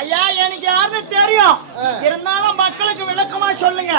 ஐயா எனக்கு யாருன்னு தெரியும், இருந்தாலும் மக்களுக்கு விளக்கமா சொல்லுங்க.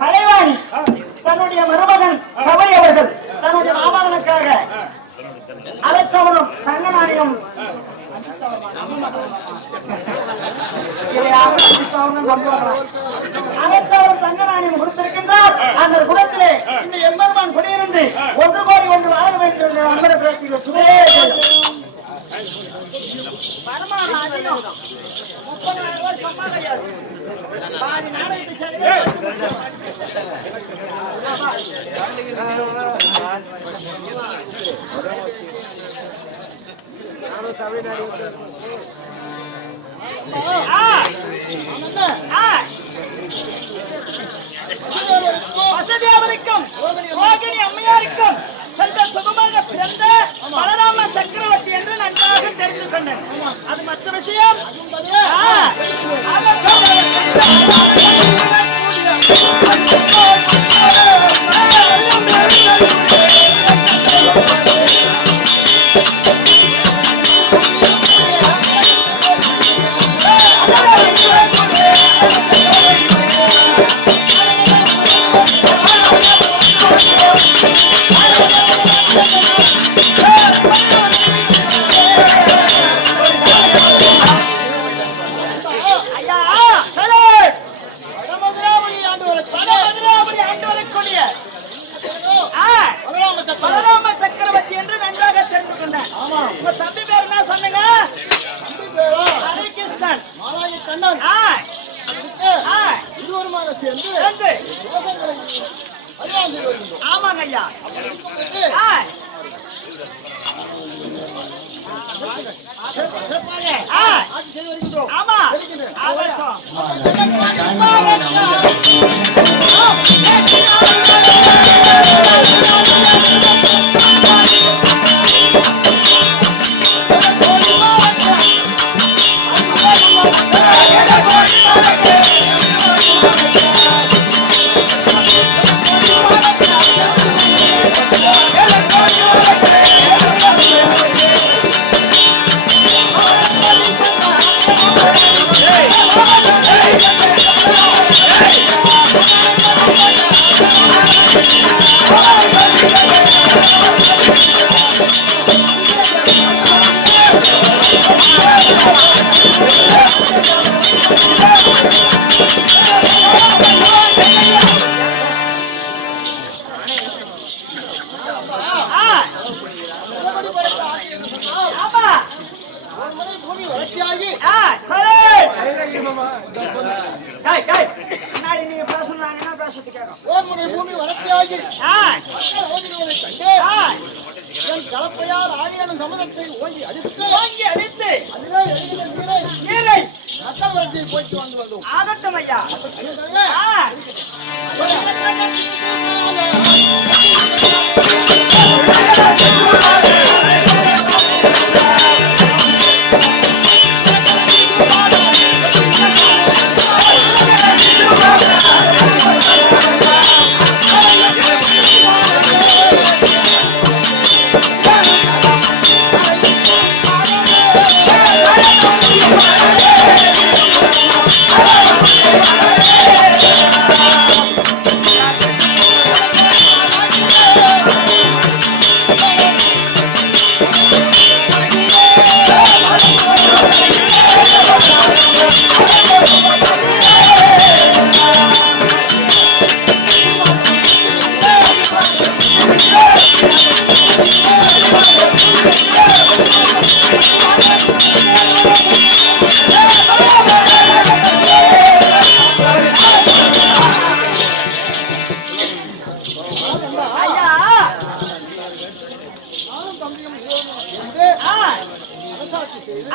கலைவாணி தன்னுடைய மருமகன் சபரி அவர்கள் தன்னுடைய மாமகனுக்காக அலட்சவனும் தங்க நாணயம் அலட்சவனும் தங்க நாணயம் கொடுத்திருக்கின்றார். அந்த குலத்திலே இந்த எம்பெருமான் குடியிருந்து 1 கோடி 1 வாழ வேண்டும் என்ற அமர பேச்சில் சுமையே வருமானம் அதிகம் 30,000 ரூபாய் சம்பாதிக்காது. பாதி நாணயத்தை வசதியாவருக்கும் ரோகிணி அம்மையாருக்கும் சென்ற சுகமாக பிறந்த பலராம சக்கரவர்த்தி என்று நன்றாக தெரிந்து கொண்டேன். அது மற்ற விஷயம். பலராம சக்கரவர்த்தி என்று நன்றாக தெரிந்து கொண்டேன். உங்க தம்பி பேர் என்ன சொன்னீங்க? ஹரிகிருஷ்ணன். கண்ணன் இருவருமாக சேர்ந்து ஆமாங்க ஐயா. ஆமா கலப்பையால் ஆணியான சமுதத்தை ஓங்கி அடித்து நீரை மக்கள் வரிசையை போயிட்டு வந்தோம். ஆகட்டும் ஐயா.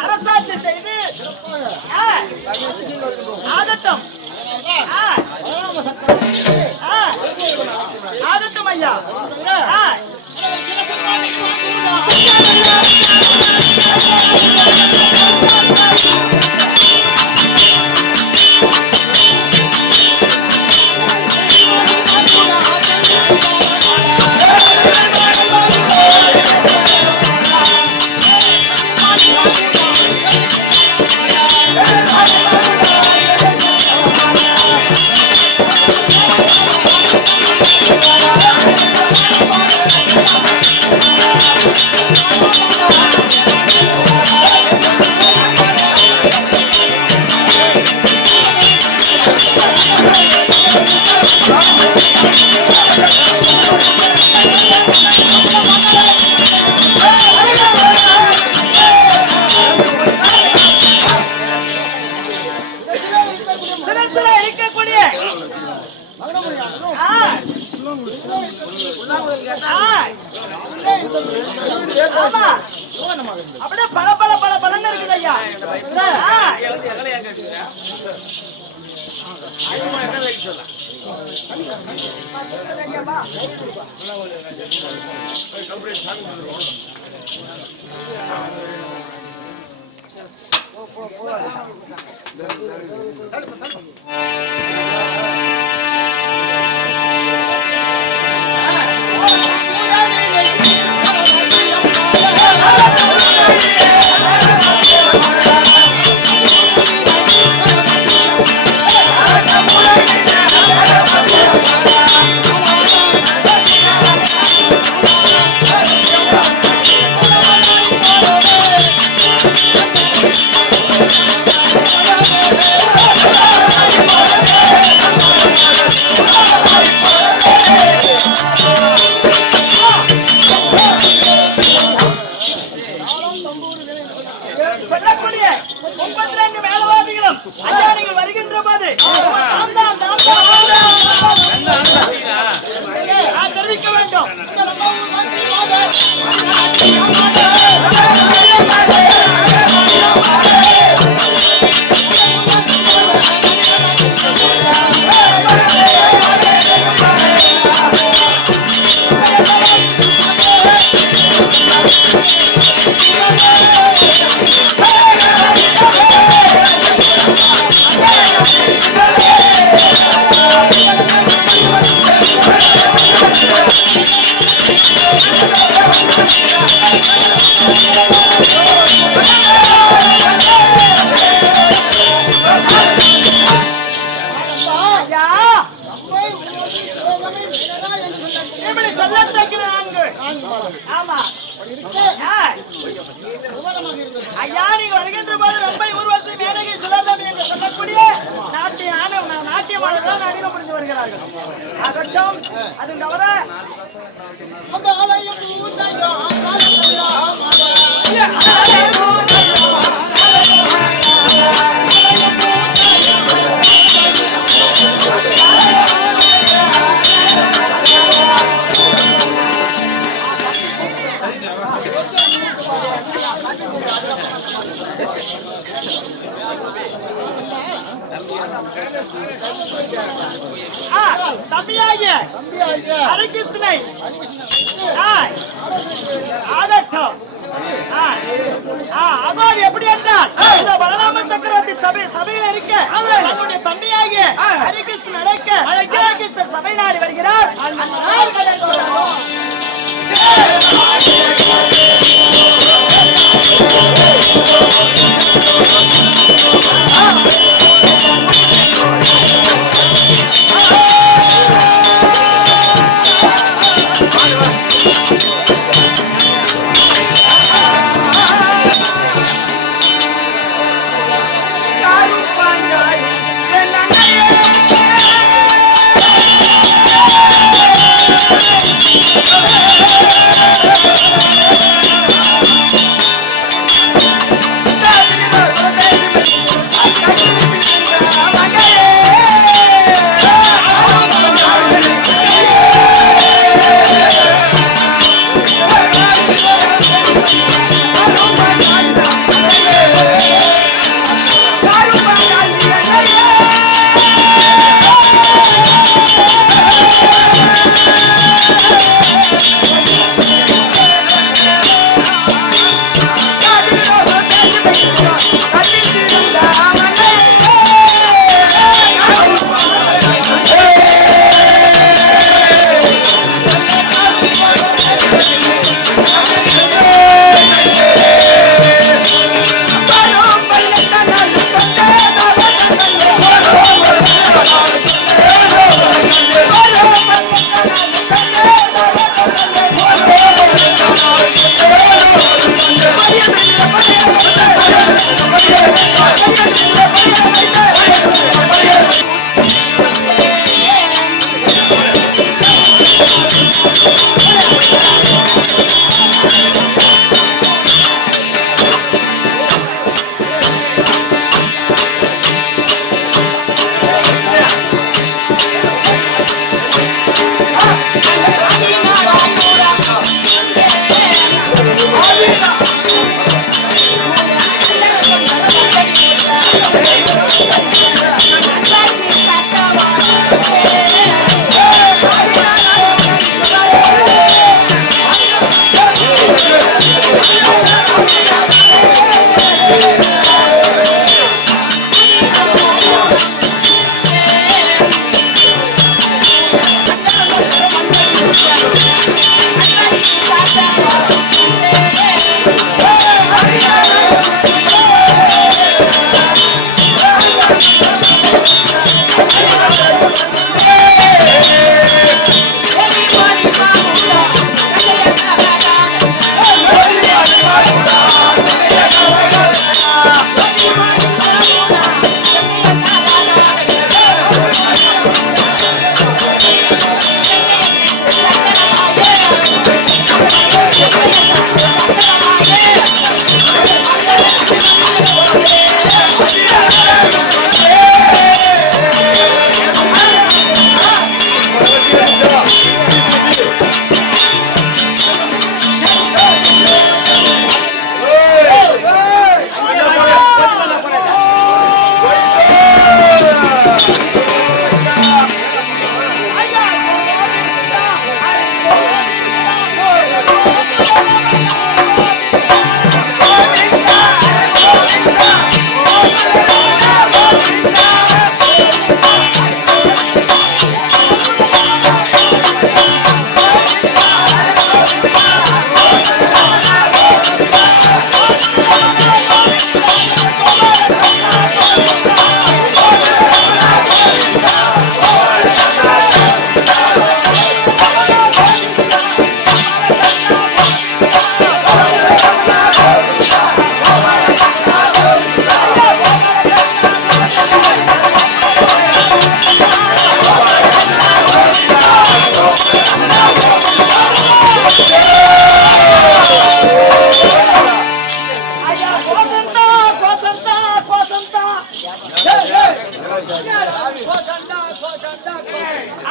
அரசாட்சி செய்து ஆகட்டும் ஆகட்டும் ஐயா. அப்படியே பல பல பல பலன்னு இருக்குது ஐயா. ஐயா இப்படி சொல்லத்தக்க நான்கு ஆமா ஐயா நீங்க வருகின்ற போது ரொம்ப ஊர்வசி மேனகை சுலதம் என்று சொல்லக்கூடிய நாட்டியமாளர்கள் அறிவு புரிந்து வருகிறார்கள். அதற்கும் அது தவிர தம்பியாகிய ஹரிகிருஷ்ணனை ஆகட்டும். அதோடு எப்படி என்றால் இந்த பலராம சக்கரவர்த்தி சபையில் இருக்க தன்னுடைய தம்பியாகிய ஹரிகிருஷ்ணன் அழைக்க சபை நாடி வருகிறார்.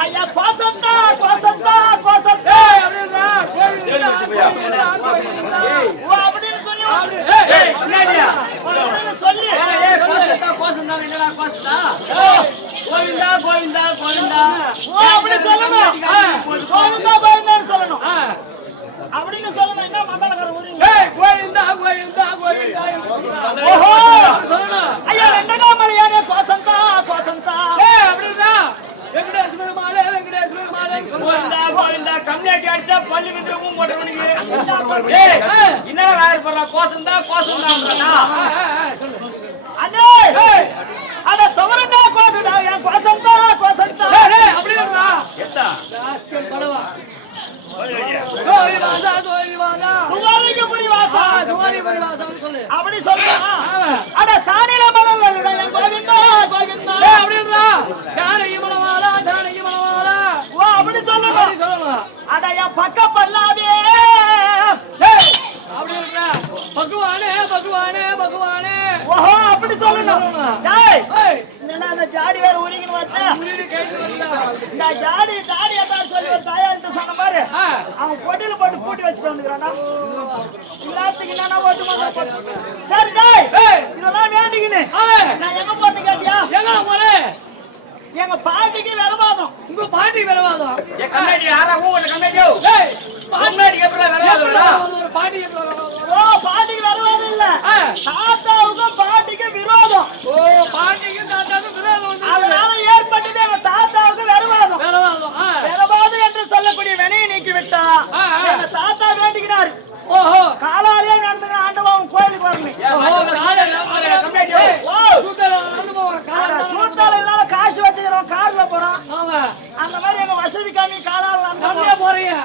ஐயா கோசத்தா கோசத்தா கோசத்தா அப்படின்னா கோவிந்தா கோவிந்தா கோவிந்தா ஓ அப்படின்னு சொல்லி அப்படின்னு சொல்லி கோவிந்தா கோவிந்தா கோவிந்தா ஓ அப்படி சொல்லணும் கோவிந்தா கோவிந்தான்னு சொல்லணும் அப்படின்னு சொல்லணும் என்ன மதானக்கார ஊருங்க கோவிந்தா கோவிந்தா கோவிந்தா ஓஹோ சொல்லணும் ஐயா ரெண்டகாமலையானே கோசந்தா கோசந்தா அப்படின்னா வெங்கடேஸ்வர மாலை வெங்கடேஸ்வர மாலை கோவிந்தா கோவிந்தா கம்யூனிட்டி அடிச்சா பள்ளி மித்திரமும் போட்டுருவீங்க என்னடா வேற போடுற கோசந்தா கோசந்தான்றா அண்ணே அட தவறனா கோசந்தா என் கோசந்தா கோசந்தா அப்படின்னா எத்தா ராஸ்கல் பலவா கோவிவாதா கோவிவாதா துவாரிக்கு புரிவாசா துவாரி பரிவாசான்னு சொல்லு அப்படி சொல்றா அட சாணில மலர் என் கோவிந்தா கோவிந்தா அப்படின்னா ஜானகி மலவாளா ஜானகி மலவாளா ஓ அப்படி சொல்லணும் சொல்லலாம் அட என் பக்க பல்லாவே அப்படின்னா பகவானே பகவானே பகவானே ஓஹோ அப்படி சொல்லணும் டேய் ஏய் என்னடா அந்த ஜாடி வேற உரிக்கின்னு வச்சா முன்னாடி கைது வரல இந்த ஜாடி தாடியை தான் சொல்லி ஒரு தாயான்ட்டு சொன்ன பாரு அவன் பொட்டில போட்டு பூட்டி வச்சுட்டு வந்துக்கிறானா எல்லாத்துக்கும் என்னன்னா ஓட்டு போட்டு சரி டேய் இதெல்லாம் வேண்டிக்கின்னு நான் எங்க போட்டு கேட்டியா எங்க போறே எங்க பாட்டிக்கு விரவாதம் உங்க பாட்டி வரவாதா ஏ கம்யூனிட்டி யாரா ஊங்க கம்யூனிட்டி ஏய் கம்யூனிட்டி எப்பற வரவாதடா ஒரு பாட்டி ஓ பாட்டிக்கு விரவாதம் இல்ல தாத்தாவுக்கும் பாட்டிக்கு விரோதம் ஓ பாட்டிக்கு தாத்தாக்கு விரோதம் வந்து அதனால ஏற்பட்டது எங்க தாத்தாவுக்கு விரவாதம் வரவாதம் விரவாதம் என்று சொல்லக்கூடிய வினையை நீக்கி விட்டா எங்க தாத்தா வேண்டிக்கினார் ஓஹோ காலாலே நடந்துங்க ஆண்டவன் கோயிலுக்கு வரணும் சூத்தால என்னால காசு வச்சுக்கிறோம் கார்ல போறோம் அந்த மாதிரி எங்க வசதி காமி காலால போறீங்க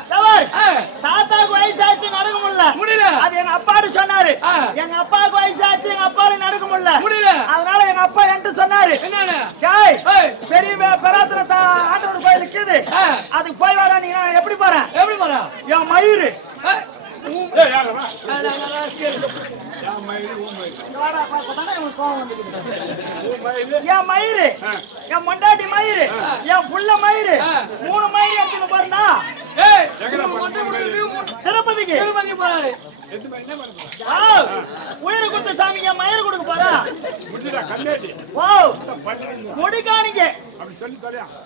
தாத்தாக்கு வயசாச்சு நடக்க முடியல அது எங்க அப்பாடு சொன்னாரு எங்க அப்பாவுக்கு வயசாச்சு எங்க அப்பாவுக்கு நடக்க முடியல அதனால எங்க அப்பா என்கிட்ட சொன்னாரு டேய் பெரிய பெராத்திர ஆண்டவர் கோயில் இருக்குது அதுக்கு போய் வாடா நீங்க எப்படி போறேன் எப்படி போறா என் மயிறு என் மயிறு என் மொண்டாட்டி மயிறு என் புள்ள மயிறு 3 மயிறு எடுத்துன்னு போறா திருப்பதிக்கு போறாரு உயிரை கொடுத்த சாமி என் மயிறு கொடுக்க போறா முடிக்காணிங்க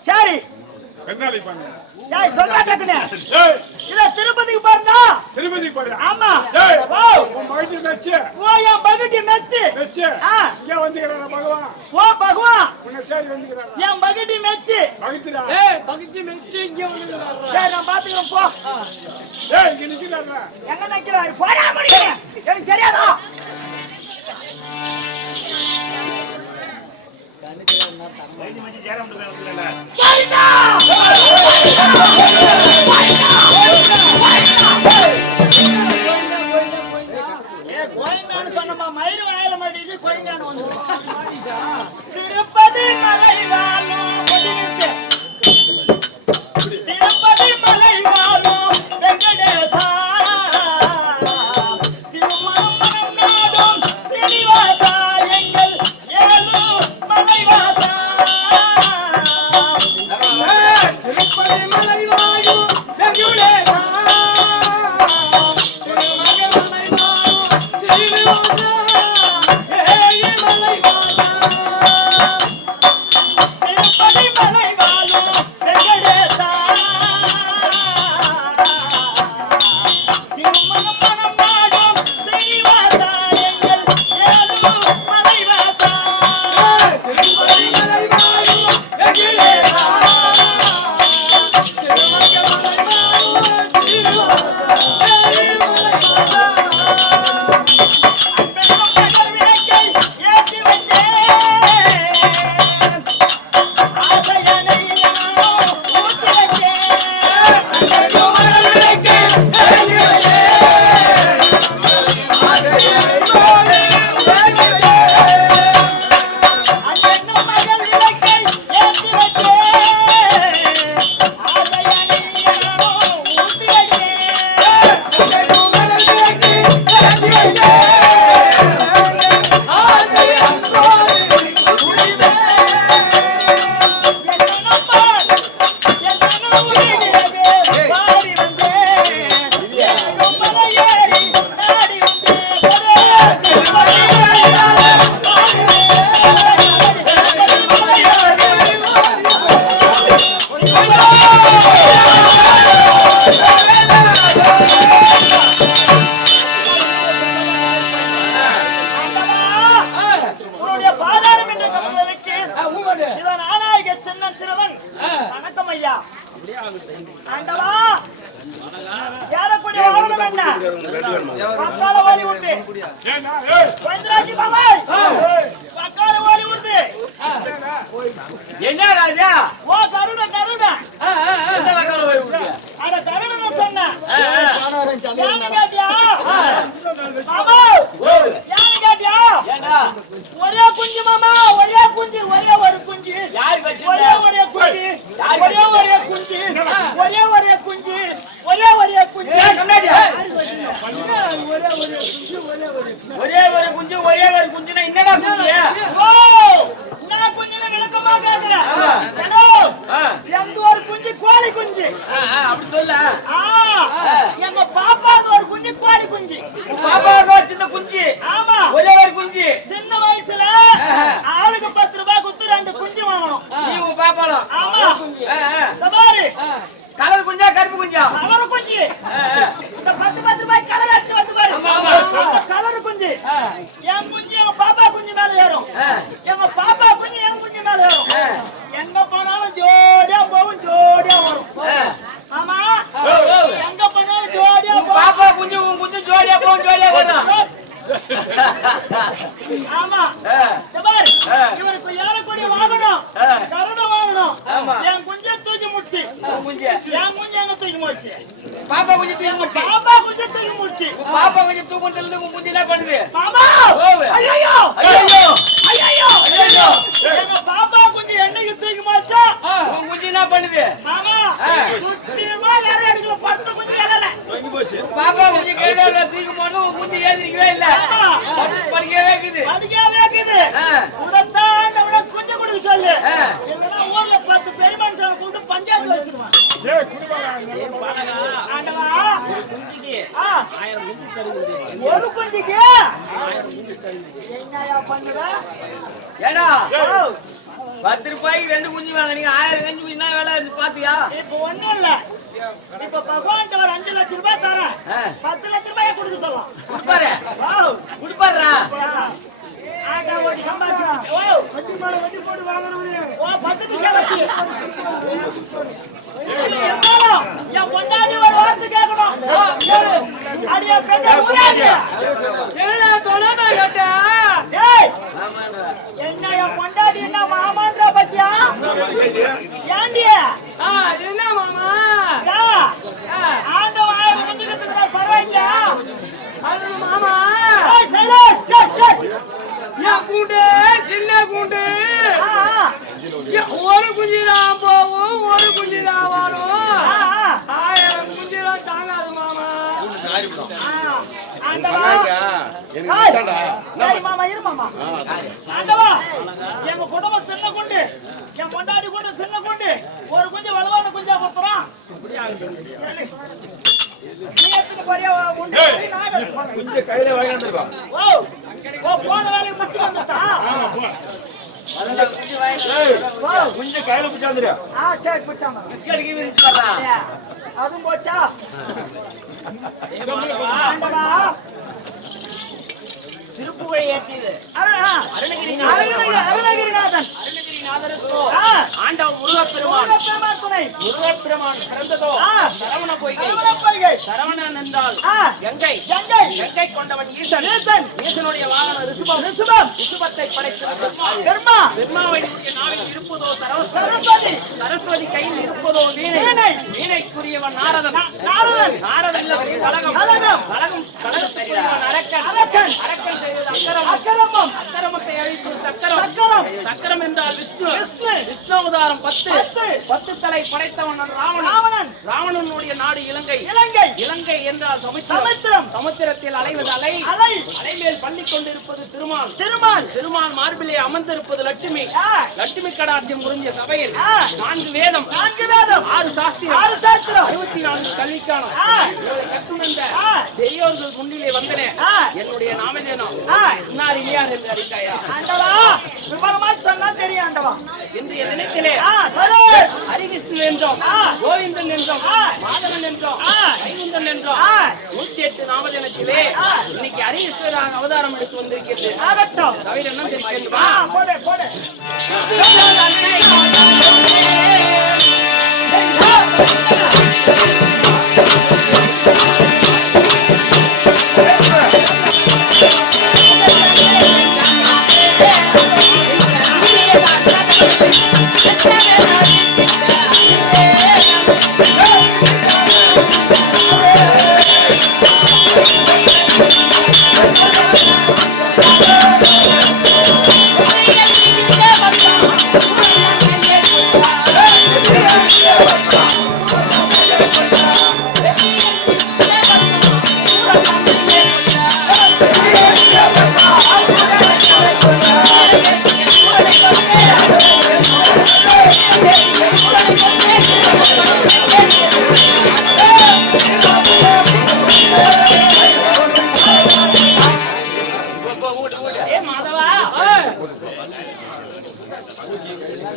சரி சொல்றா டக்குனு இல்ல திருப்பதிக்கு போறா திருப்பதிக்கு போறியா? ஆமா டேய், ஓ உன் மகட்டி மெச்சு. ஓ என் பகட்டி மெச்சு மெச்சு. இங்க வந்துக்கிறானா பகவான்? ஓ பகவான் உன்னை தேடி வந்துக்கிறானா? என் பகட்டி மெச்சு மகத்திடா. பகுதி மெச்சு இங்க வந்து சரி நான் பாத்துக்கிறேன் போ ஏய், இங்க நிக்கிறானா? எங்க நிக்கிறாரு போடா முடிய எனக்கு தெரியாதா கோயங்கான்னு சொன்னமா மயிறு வாயில மாட்டிச்சு கோயங்கான்னு வந்து திருப்பதி மலை வாழும் திருப்பதி மலை வாழும் வெங்கடேசா திருமணம் நாடும் ஸ்ரீனிவாசா எங்கள் ஏழு மலைவாசா திருப்பதி மலை வாயும் வெங்குடேசா திருப்பதி மலை வாழும் வெங்கடேசா திருமணம் நாடும் ஸ்ரீனிவாசா எங்கள் ஏழு மலைவாசா திருப்பதி மலை வாயும் வெங்குடேசா திருமண மலை வாயும் உன்னுடைய பாதாரம் என்ற கமலனுக்கு இதன் ஆனாய சின்ன சிறுவன் வணக்கம் ஐயா. ஆண்டவா ஏறக்கூடிய வாகனம் என்ன? பக்கால ஓடி உண்டு. வைத்திராஜி பாபாய் பக்கால ஓடி உண்டு. என்ன ராஜா? ஓ கருட கருட எந்த பக்கம் போய் விட்டியா? அட கருட சொன்னேன். யானை கேட்டியா? மாமா யானை கேட்டியா? ஏண்டா? ஒரே குஞ்சு மாமா, ஒரே குஞ்சு, ஒரே ஒரு குஞ்சு. யார் வச்சிருந்தா? ஒரே ஒரே குஞ்சு, ஒரே ஒரே குஞ்சு, ஒரே ஒரே குஞ்சு, ஒரே ஒரே குஞ்சு. ஏய் கண்ணாடியா? ஒரே ஒரு குஞ்சு ஒரே ஒரு குஞ்சுனா என்னடா குஞ்சு? ஓ நான் குஞ்சுல விளக்கமா கேக்குறேன். ஹலோ எந்த ஒரு குஞ்சு கோழி குஞ்சு. அப்படி சொல்ல. எங்க பாப்பாக்கு ஒரு குஞ்சு கோழி குஞ்சு. பாப்பா சின்ன குஞ்சு. ஆமா ஒரே ஒரு குஞ்சு. சின்ன வயசுல ஆளுக்கு 10 ரூபாய் கொடுத்து 2 குஞ்சு வாங்கணும். நீ உன் பாப்பாலும். ஆமா குஞ்சு. பாரு கலர் குஞ்சா கருப்பு குஞ்சா? கலர் குஞ்சு. இந்த 10 ரூபாய் கலர் அடிச்சு வந்து பாரு. அந்த கலர் குஞ்சு என் குஞ்சு எங்க பாப்பா குஞ்சு மேல ஏறும். எங்க பாப்பா குஞ்சு என் குஞ்சு மேல ஏறும். எங்க போனாலும் ஜோடியா போகும், ஜோடியா வரும். ஆமா எங்க போனாலும் ஜோடியா போகும். பாப்பா குஞ்சு உன் குஞ்சு ஜோடியா போகும், ஜோடியா வரும். ஆமா பாரு இவருக்கு ஏறக்கூடிய வாங்கணும், கருணை வாங்கணும். என் குஞ்சை தூக்கி முடிச்சு. குஞ்சு என் குஞ்சு எங்க தூக்கி முடிச்சு? பாப்பா குஞ்சு தூக்கி முடிச்சு. பாப்பா குஞ்சை தூக்கி முடிச்சு. பாப்பா குஞ்சு தூக்குறதுல உன் குஞ்சு என்ன பண்ணுது? மாமா ஐயோ ஐயோ ஐயோ ஐயோ எங்க பாப்பா குஞ்சு என்னைக்கு தூக்கி முடிச்சா உன் குஞ்சு என்ன பண்ணுது? மாமா சுத்தியமா யாரும் எடுக்கல, 10 குஞ்சு ஏறல. பாப்பா குஞ்சு கேடல தூக்கி போடு, உன் குஞ்சு ஏறிக்கவே இல்ல. படிக்கவே இருக்குது. அதுக்காக இருக்குது. உடத்தான் அவன குஞ்சு குடுக்க சொல்லு. இல்லனா ஊர்ல 10 பெருமனுஷனை கூப்பிட்டு பஞ்சாயத்து வச்சிருவான். ஏய் குடிபாங்க. ஆண்டவா குஞ்சுக்கு 1000 குஞ்சு தருது. ஒரு குஞ்சுக்கு 1000 குஞ்சு தருது. என்னையா பண்ணுற? ஏடா 10 ரூபாய்க்கு 2 குஞ்சு வாங்குறீங்க, 1000 குஞ்சு என்ன வேலை பாத்தியா? இப்ப ஒண்ணும் இல்ல. இப்ப பகவான் ஒரு 5 லட்சம் ரூபாய் தரேன். 10 லட்சம் ரூபாய் கொடுக்க சொல்லலாம். குடுப்பாரு வாவ் குடுப்பாருடா. ஆண்டா ஓடி சம்பாதிச்சா. ஓ வட்டி மேல வட்டி போட்டு வாங்குறவனே. ஓ 10 நிமிஷம் வட்டி. என்னாலும் என் பொண்டாட்டி ஒரு வார்த்தை கேட்கணும். அடியா பெண்ணே ஊராடி. ஏடா தொலைடா கேட்டா? டேய் என்ன என் பொண்டாட்டி என்ன மாமான்றா பத்தியா? ஏண்டி என்ன மாமா? ஆண்டவன் 1000 குஞ்சு கத்துக்கிறா பரவாயில்லையா? அது மாமா ஏய் சைலண்ட் என் கூண்டு சின்ன கூண்டு ஒரு குஞ்சு தான் போகும், ஒரு குஞ்சு தான் வரும். 1000 குஞ்சு தான் தாங்காது மாமா. ஆண்டவா சரி மாமா இரு மாமா. ஆண்டவா எங்க குடும்பம் சின்ன குண்டு, என் பொண்டாட்டி கூட சின்ன குண்டு, ஒரு குஞ்சு வலுவான குஞ்சா கொடுத்துறான். நீ எடுத்துட்டு போறியா குண்டு? குஞ்சு கையில வாங்கிட்டு வா. ஓ போன வேலையை முடிச்சுட்டு வந்துட்டா? குஞ்சு கையில பிடிச்சாந்துறியா? சரி பிடிச்சாங்க. பிஸ்கட் கீழ தரா. அதுவும் போச்சா? ஆண்டவா திருப்புகழை ஏற்றியது அருணகிரிநாதன் அருணகிரிநாதருக்கோ ஆண்டவன் முருகப்பெருமான் முருகப்பெருமான் துணை. முருகப்பெருமான் பிறந்ததோ சரவண பொய்கை. பொய்கை சரவணன் என்றால் கங்கை. கங்கை கங்கை கொண்டவன் ஈசன். ஈசனுடைய வாகனம் ரிஷபம். ரிஷபத்தை படைத்தது பெருமா. பெருமாவை நாவில் இருப்பதோ சரஸ்வதி. சரஸ்வதி கையில் இருப்பதோ வீணை. வீணைக்குரியவன் நாரதன். நாரதன் கலகம். கலகம் தெரியாதவன் அரக்கன். அரக்கன் அக்கரமம். அக்கரமத்தை அழித்து சக்கரம். சக்கரம் என்றால் விஷ்ணு. விஷ்ணு அவதாரம் 10 தலை படைத்தவன் ராவணன். ராவணனுடைய நாடு இலங்கை. இலங்கை என்றால் சமுத்திரம். சமுத்திரத்தில் அலைவது அலை. அலைமேல் பண்ணி கொண்டிருப்பது திருமால். திருமால் மார்பிலே அமர்ந்திருப்பது லட்சுமி. லட்சுமி கடாட்சியம் புரிஞ்ச சபையில் 4 வேதம் 6 சாஸ்திரம் 64 கல்விக்கான பெரியோர்கள் முன்னிலே வந்தனே. என்னுடைய நாமதேனம் இன்னார் இனியார் என்று அறிந்தாயா? ஆண்டவா விவரமா சொன்னா தெரியும் ஆண்டவா. இன்றைய தினத்திலே சரி ஹரிகிருஷ்ணன் என்றோம், கோவிந்தன் என்றோம், மாதவன் என்றோம், வைகுந்தன் என்றோம் 108 நாமஜனத்திலே இன்னைக்கு ஹரிகிருஷ்ணன் அவதாரம் எடுத்து வந்திருக்கிறது. ஆகட்டும். தவிர என்ன தெரியுமா? போடு போடு.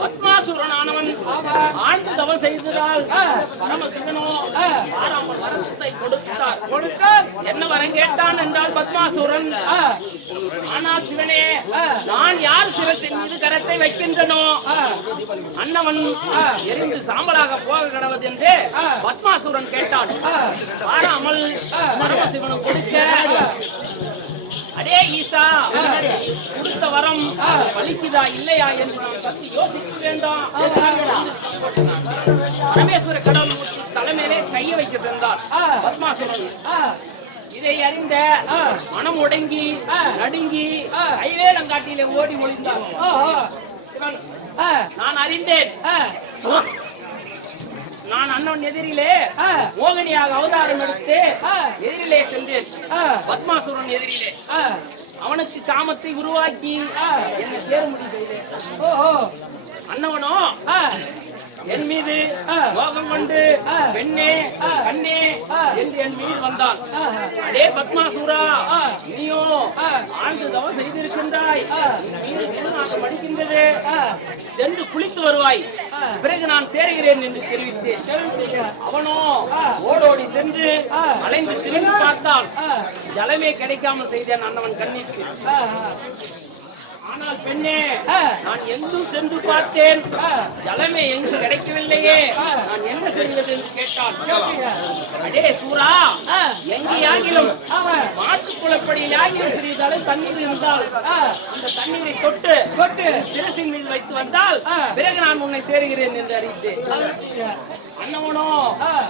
பத்மாசுரனானவன் ஆழ்ந்து தவம் செய்ததால் பரமசிவனோ ஆறாமல் வரத்தை கொடுத்தார். என்ன வரம் கேட்டான் என்றால் பத்மாசுரன், ஆனால் சிவனே, நான் யார் சிவசின் மீது கரத்தை வைக்கின்றனோ அன்னவன் எரிந்து சாம்பலாக போக கடவது என்று பத்மாசுரன் கேட்டான். ஆறாமல் பரமசிவனும் கொடுக்க, அடே ஈசா, கொடுத்த வரம் பலிக்குதா இல்லையா என்று பற்றி யோசிக்க வேண்டாம். பரமேஸ்வர கடவுள் தலைமையிலே கையை வைக்க சென்றார் பத்மாசுரன். இதை அறிந்த மனம் உடங்கி நடுங்கி கைவேலங்காட்டிலே ஓடி ஒளிந்தார். நான் அறிந்தேன், நான் அண்ணன் எதிரிலே மோகினியாக அவதாரம் எடுத்து எதிரிலே சென்றேன். பத்மாசுரன் எதிரிலே அவனுக்கு காமத்தை உருவாக்கி என்னை சேரும்படி செய்தேன். அண்ணவனோ என் மீது கோபம் கொண்டு பெண்ணே கண்ணே என்று என் மீது வந்தான். அதே பத்மாசூரா, நீயோ ஆண்டு தவம் செய்திருக்கின்றாய், படிக்கின்றது சென்று குளித்து வருவாய், பிறகு நான் சேருகிறேன் என்று தெரிவித்தேன். அவனோ ஓடோடி சென்று அலைந்து திரும்பி பார்த்தான். ஜலமே கிடைக்காமல் செய்தேன் அண்ணவன் கண்ணிற்கு. ஆனால் பெண்ணே, நான் எங்கும் சென்று பார்த்தேன், ஜலமே எங்கு கிடைக்கவில்லையே, நான் என்ன செய்வது என்று கேட்டான். அடே சூரா, எங்கேயாகிலும் மாட்டுக்குளப்படியில் ஆகியும் சிறிதளவு தண்ணீர் இருந்தால் அந்த தண்ணீரை தொட்டு சிரசின் மீது வைத்து வந்தால் பிறகு நான் உன்னை சேருகிறேன் என்று அறிவித்தேன். அண்ணவனோ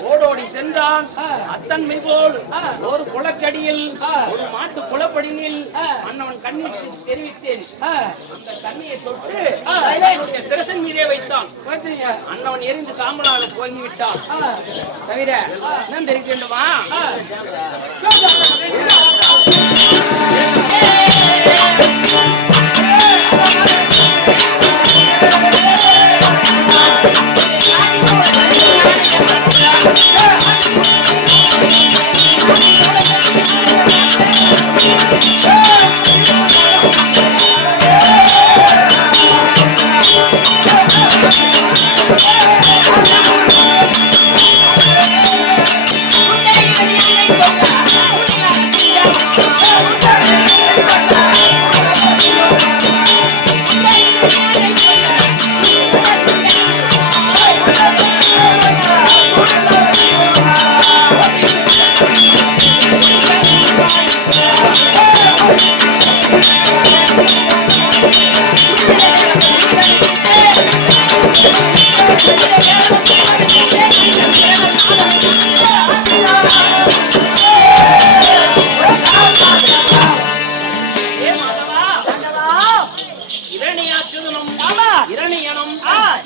ஓடோடி சென்றான். அத்தன்மை போல் ஒரு குளக்கடியில் ஒரு மாட்டு குளப்படியில் அண்ணவன் கண்ணீர் தெரிவித்தேன். அந்த தண்ணியை தொட்டு என்னுடைய சிரசின் மீதே வைத்தான். அண்ணவன் எரிந்து சாம்பலாக போய்விட்டான். தவிர என்ன தெரிவிக்க வேண்டுமா?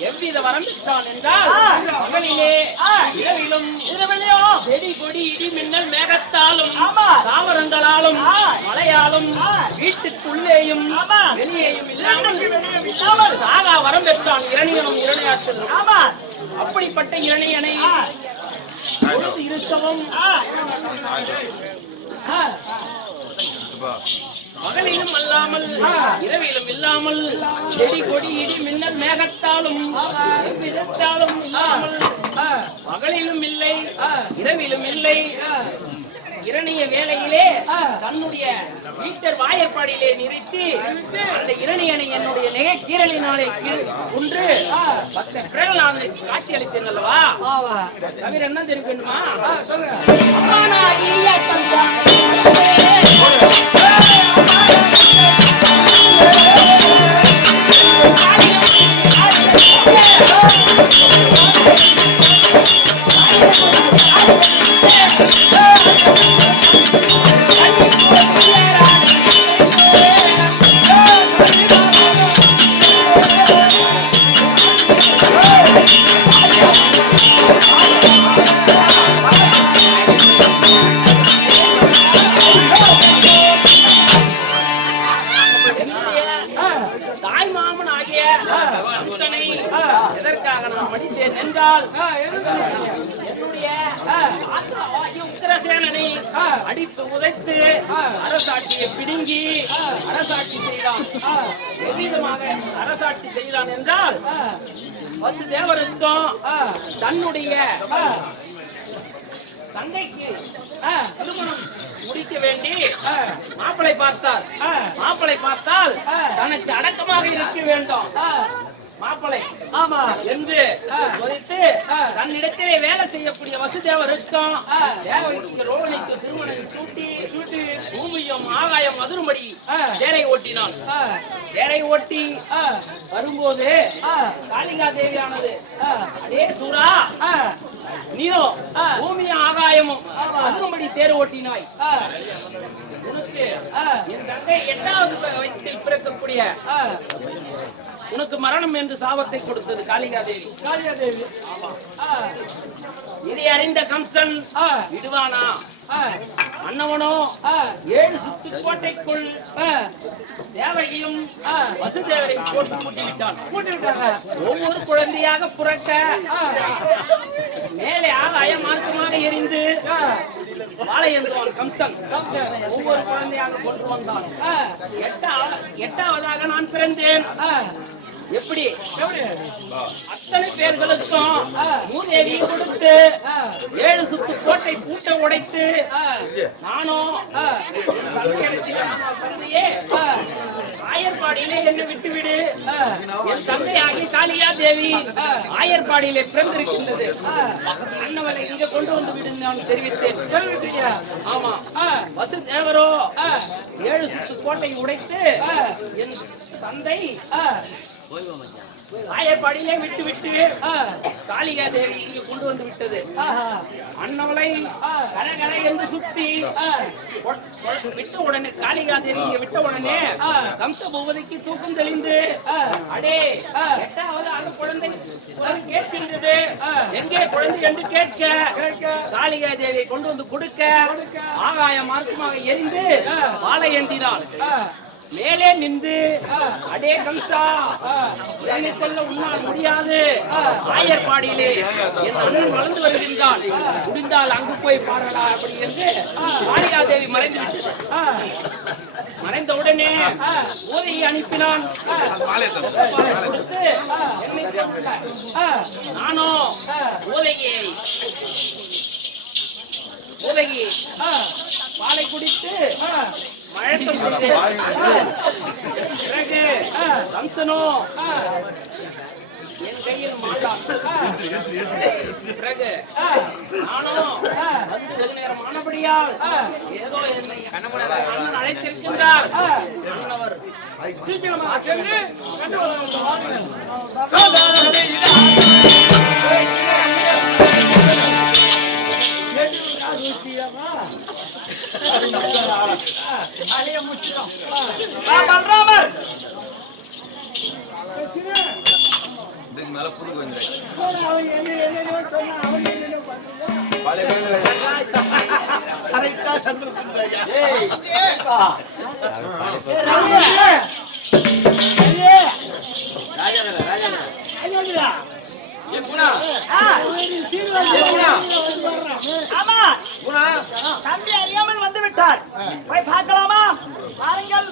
எவ்வித வரம் பெற்றான் என்றால் பகலிலே இரவிலும் செடி கொடி இடி மின்னல் மேகத்தாலும் தாவரங்களாலும் மழையாலும் வீட்டுக்குள்ளேயும் வெளியேயும் இல்லாமல் சாகா வரம் பெற்றான் இரணியனும் இரணியாற்றலும். அப்படிப்பட்ட இரணியனை இருக்கவும் பகலிலும் அல்லாமல் இரவிலும் இல்லாமல் செடி கொடி இடி மின்னல் மேகத்தாலும் எவ்விதத்தாலும் இல்லாமல் பகலிலும் இல்லை இரவிலும் இல்லை இரணிய வேளையிலே தன்னுடைய வீட்டர் வாயற்பாடியிலே நிறுத்தி அந்த இரணியனை என்னுடைய நெகை கீரலினாலே ஒன்று 10 பிறகு நான் காட்சி அளித்தேன் அல்லவா தவிர என்ன தெரியும் வேண்டுமா எதற்காக நான் மடித்தேன் என்றால் என்னுடைய உத்தரசேனனை அடித்து உதைத்து அரசாட்சியை பிடுங்கி அரசாட்சி செய்தான். எவ்விதமாக அரசாட்சி செய்தான் என்றால் வசுதேவருக்கும் தன்னுடைய தங்கைக்கு திருமணம் முடிக்க வேண்டி மாப்பிளை பார்த்தால் தனக்கு அடக்கமாக இருக்க வேண்டும் மாப்பிளை ஆமா என்று சொல்லிட்டு தன்னிடத்திலே வேலை செய்யக்கூடிய வசுதேவருக்கும் ரோகணிக்கு திருமணம் சூட்டி பூமியும் ஆகாயம் மதுரும்படி தேரை ஓட்டினான். தேரை ஓட்டி வரும்போது காளிகா தேவியானது அதே சூரா நீயோ பூமியும் ஆகாயமும் மதுரும்படி தேர் ஓட்டினாய். என் தங்கை 8வது வயதில் பிறக்கக்கூடிய உனக்கு மரணம் என்று சாபத்தை கொடுத்தது காளிகா தேவி. இதை அறிந்த கம்சன் விடுவானா? அன்னவனோ 7 சுத்து கோட்டைக்குள் தேவகியும் வசுதேவரை போட்டு மூட்டிவிட்டாங்க. ஒவ்வொரு குழந்தையாக புரட்ட மேலே ஆகாய மார்க்கமாக எரிந்து வாழை என்றுவான் கம்சன். ஒவ்வொரு குழந்தையாக கொண்டு வந்தான். 8வதாக நான் பிறந்தேன். எப்படி அத்தனை பேர்களுக்கும் மூதேவி கொடுத்து 7 சுத்து கோட்டை பூட்டை உடைத்து நானும் ஆயர்பாடியிலே என்னை விட்டுவிடு. என் தந்தையாகி காளியா தேவி ஆயர்பாடியிலே பிறந்திருக்கின்றது. அண்ணவரை இங்க கொண்டு வந்து விடு நான் தெரிவித்தேன். ஆமா வசுதேவரோ 7 சுத்து கோட்டை உடைத்து என் தந்தை ஆயர்பாடியிலே விட்டு காளிகா தேவி இங்கு கொண்டு வந்து விட்டது. அண்ணவளை கரகரை என்று சுத்தி விட்ட உடனே காளிகா தேவி விட்ட உடனே கம்ச பூபதிக்கு தூக்கம் தெளிந்து அடே 8வது அந்த குழந்தை கேட்கின்றது. எங்கே குழந்தை என்று கேட்க காளிகா தேவியை கொண்டு வந்து கொடுக்க ஆகாய மார்க்கமாக எரிந்து வாழை ஏந்தினாள். மேலே நின்று அடே கம்சா என்னை கொல்ல உன்னால் முடியாது. ஆயர்பாடியிலே என் அண்ணன் வளர்ந்து வருகின்றான். முடிந்தால் அங்கு போய் பாடலாம் அப்படி என்று காளிகா தேவி மறைந்து விட்டது. மறைந்த உடனே ஊதையை அனுப்பினான். கொடுத்து நானோ ஊதையை பாலை குடித்து மழக்கம் செய்தேன். பிறகு கம்சனோ என் கையில் மாட்டான். பிறகு நானும் வந்து வெகு நேரம் ஆனபடியால் ஏதோ என்னை அண்ணன் அழைத்திருக்கின்றார். அண்ணவர் சீக்கிரமாக சென்று பல்ராமர் ஆமா தம்பி அறியாமல் வந்து விட்டார். போய் பார்க்கலாமா? பாருங்கள்.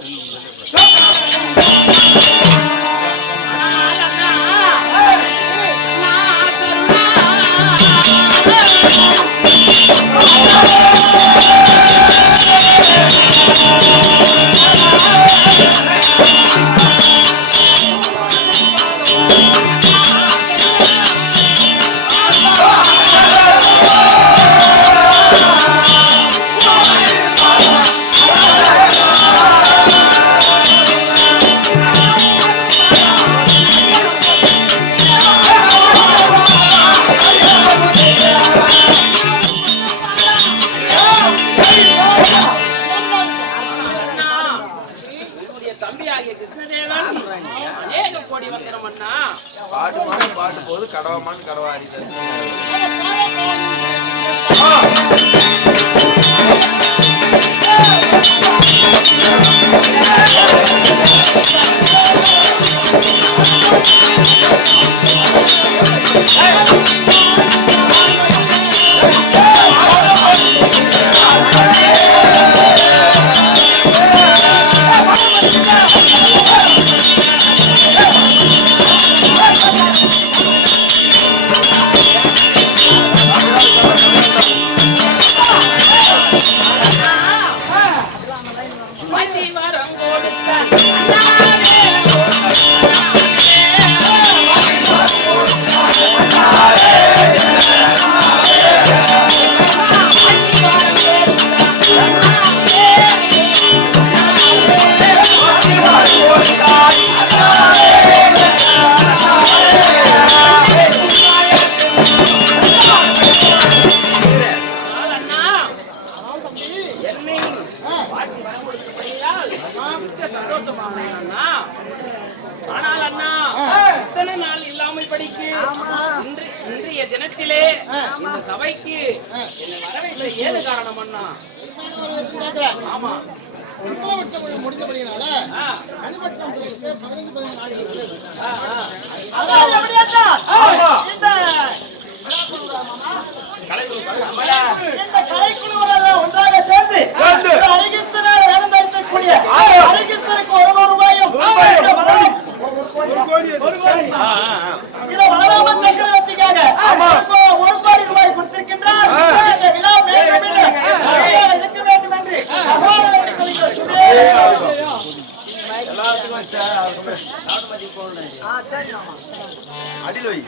ஆனால் அண்ணா இத்தனை நாள் இல்லாமல் படிக்கு இன்றைய தினத்திலே இந்த சபைக்கு என்னை வரவேற்ற ஏது காரணம் அண்ணா? ஆமா முடிந்தபடியினால இந்த கலைக்குழுவராக ஒன்றாக சேர்ந்து அரிகிஸ்தனாக நடந்தக்கூடிய அரிகிஸ்தனுக்கு ஒரு ரூபாயும் வளராம சக்கரவர்த்திக்காக 1 கோடி ரூபாய் கொடுத்திருக்கின்றார். இந்த விழா மேலும் இருக்க வேண்டும் என்று அடியில் வை.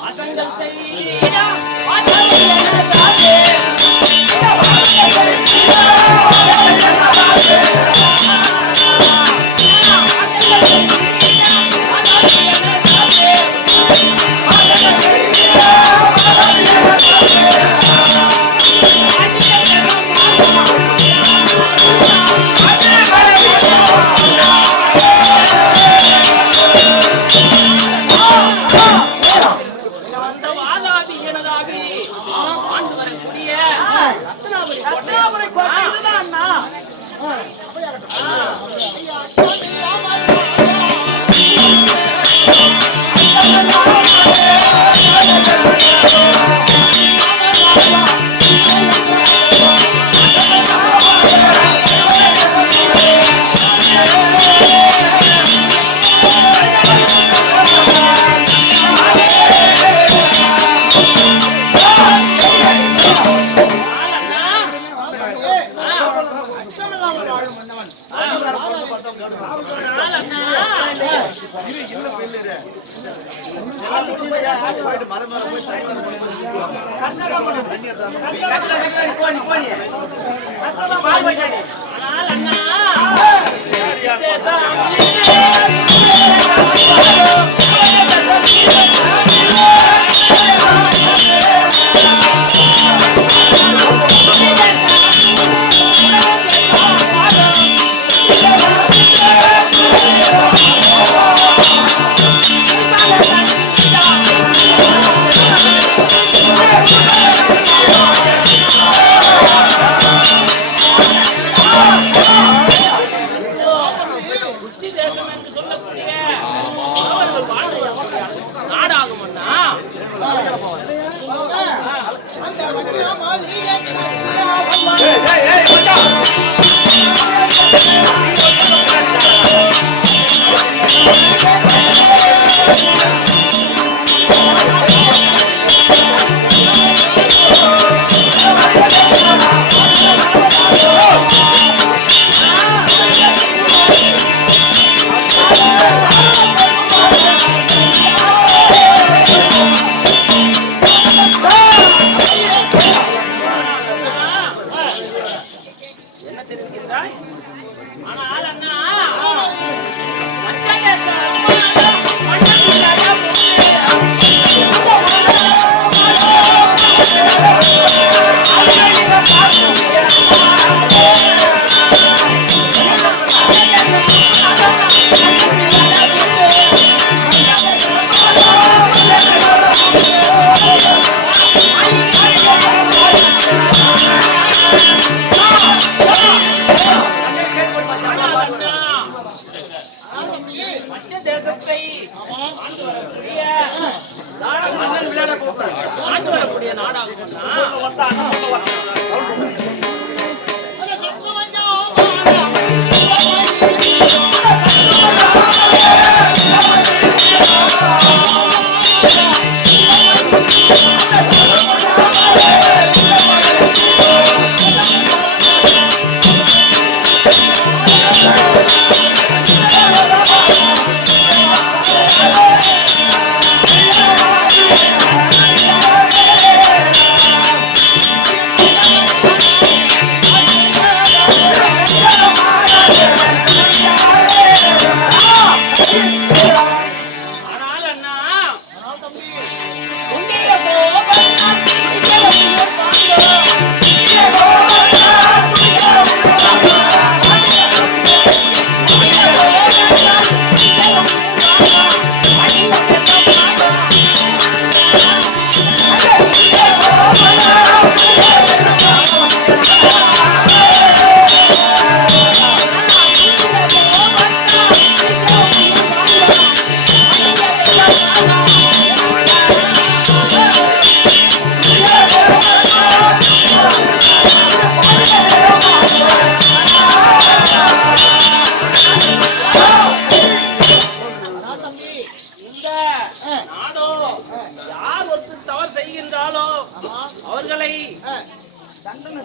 வாசங்கள் ரத்னாபுரி கோட்டை இதுதான் அண்ணா.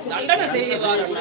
தண்டனை செய்கிறார்கள்.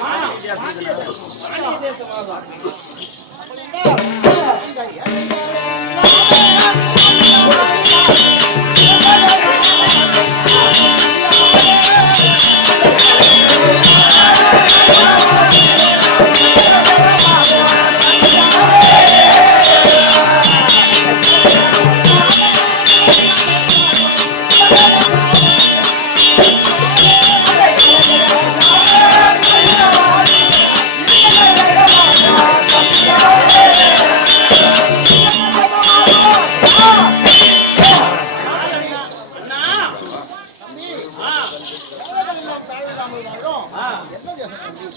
தேசம் என்ன தேசம் தம்பி?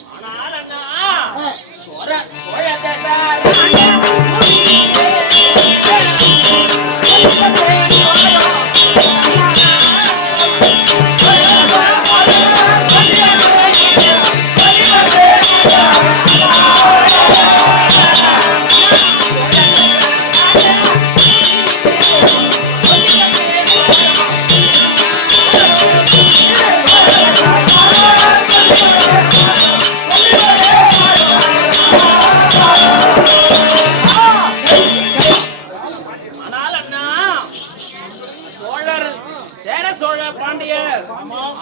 ஆனால் அண்ணா சோழ பாண்டியர்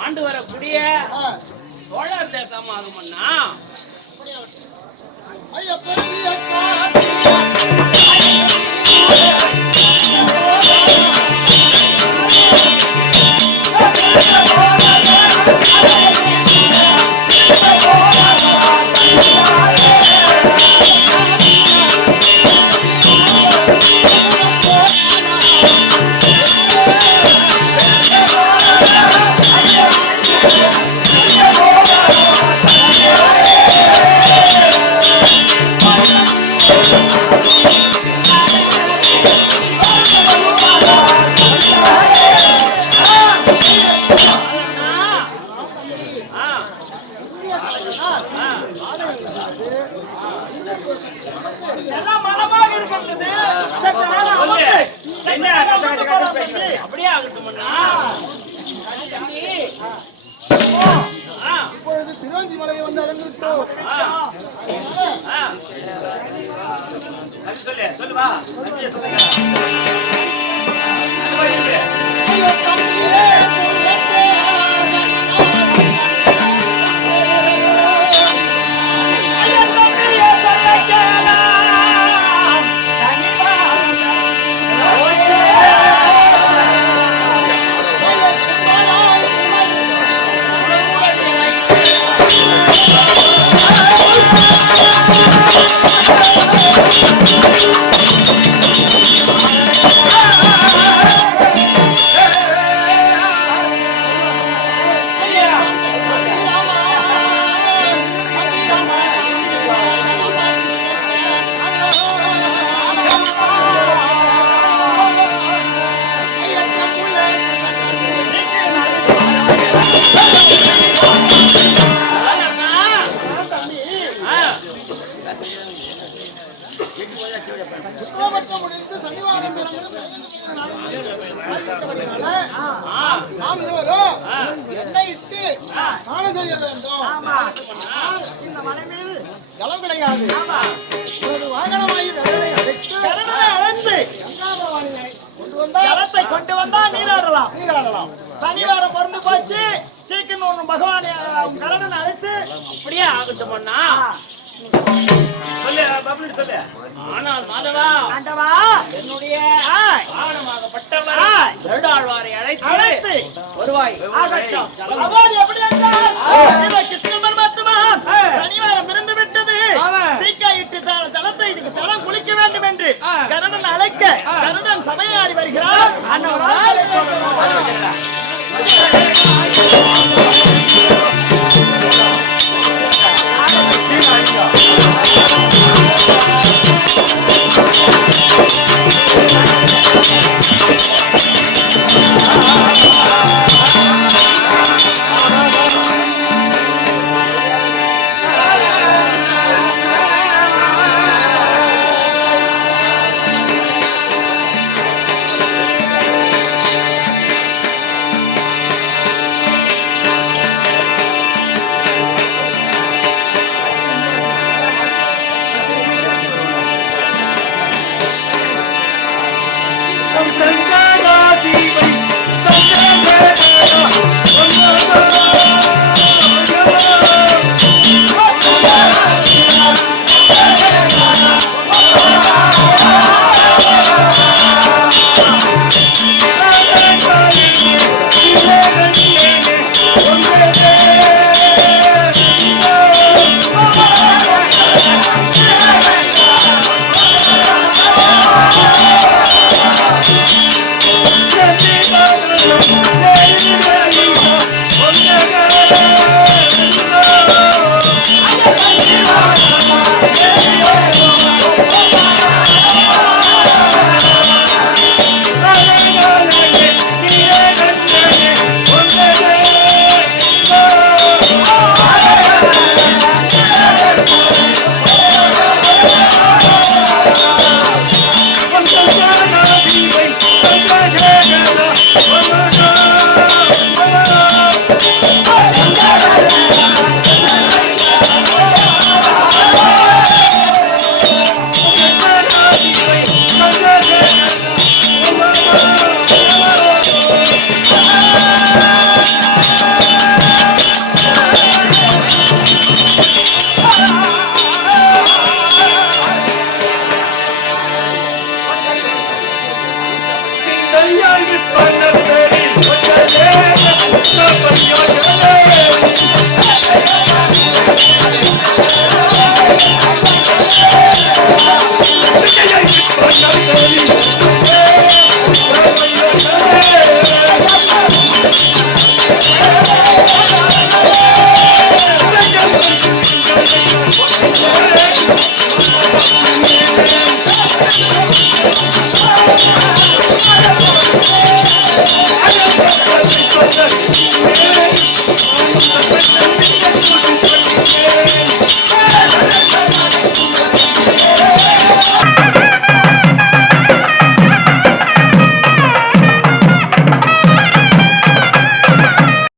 ஆண்டு வரக்கூடிய சோழர் தேசம் ஆகுமண்ணா. அப்படியே ஆகட்டும்ண்ணா. இப்பொழுது திருவஞ்சி மலையை வந்து அடைந்துவிட்டோம். சொல்லுவா நாம் இருவரும் எண்ணெய் இட்டு ஸ்நானம் செய்ய வேண்டும். ஜலம் கிடையாது. ஒரு வாகனமாகி அழைத்து ஜலத்தை கொண்டு வந்தா நீராடலாம். சனிவாரம் பிறந்து போச்சு. சீக்கிரம் ஒன்று பகவான் கடவுள் அழைத்து அப்படியே ஆகட்டும்ண்ணா. சொல்லு பப்ளி சொல்லு. ஆனால் மாதவா ஆண்டவா என்னுடைய ஆவணமாகப்பட்டவர் கருடாழ்வாரை அழைத்து வருவாய். அவர் எப்படி என்றால் கிருஷ்ணன் மருத்துவம் சனிவாரம் பிறந்து விட்டது. சீக்காயிட்டு ஜலத்தை இதுக்கு தலம் குளிக்க வேண்டும் என்று கருடன் அழைக்க கருடன் சமையாடி வருகிறார். கொண்டு